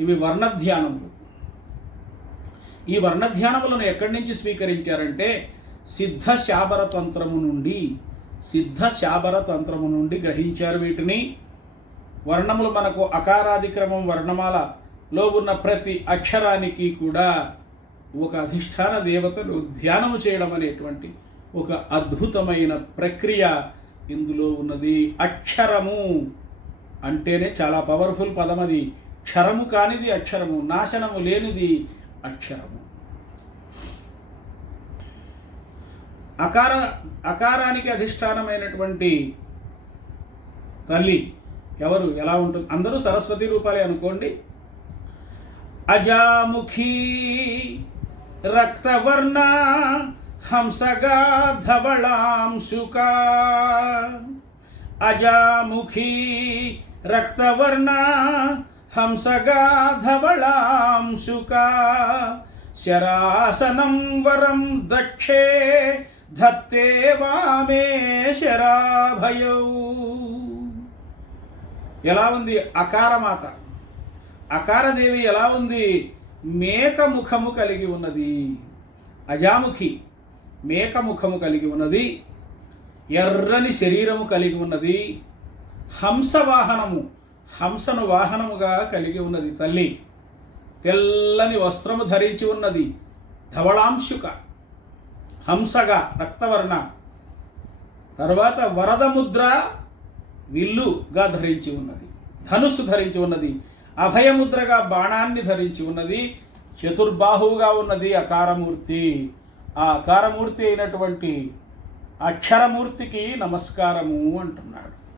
ఇవి వర్ణధ్యానములు. ఈ వర్ణధ్యానములను ఎక్కడి నుంచి స్వీకరించారంటే సిద్ధ శాబర తంత్రము నుండి సిద్ధ శాబర తంత్రము నుండి గ్రహించారు వీటిని. వర్ణములు మనకు అకారాదిక్రమం వర్ణమాలలో ఉన్న ప్రతి అక్షరానికి కూడా ఒక అధిష్టాన దేవతలు ధ్యానము చేయడం అనేటువంటి ఒక అద్భుతమైన ప్రక్రియ ఇందులో ఉన్నది. అక్షరము అంటేనే చాలా పవర్ఫుల్ పదం అది. క్షరము కానిది అక్షరము నాశనము లేనిది అక్షరము. అకార అకారానికి అధిష్టానమైనటువంటి తల్లి ఎవరు ఎలా ఉంటుంది? అందరూ సరస్వతి రూపాలే అనుకోండి. అజాముఖీ రక్తవర్ణ హంసగా ధవళాంశుక అజాముఖీ రక్తవర్ణ హంసగా ధవళాంశుకా శరాసనం వరం దక్షే ధత్తే వామే శరాభయౌ. ఎలా ఉంది అకారమాత? అకారదేవి ఎలా ఉంది? మేక ముఖము కలిగి ఉన్నది. అజాముఖి మేక ముఖము కలిగి ఉన్నది. ఎర్రని శరీరము కలిగి ఉన్నది. హంసవాహనము హంసను వాహనముగా కలిగి ఉన్నది తల్లి. తెల్లని వస్త్రము ధరించి ఉన్నది ధవళాంశుక హంసగా రక్తవర్ణ. తర్వాత వరదముద్ర విల్లుగా ధరించి ఉన్నది ధనుస్సు ధరించి ఉన్నది అభయముద్రగా బాణాన్ని ధరించి ఉన్నది చతుర్బాహువుగా ఉన్నది అకారమూర్తి. ఆ అకారమూర్తి అయినటువంటి అక్షరమూర్తికి నమస్కారము అంటున్నాడు.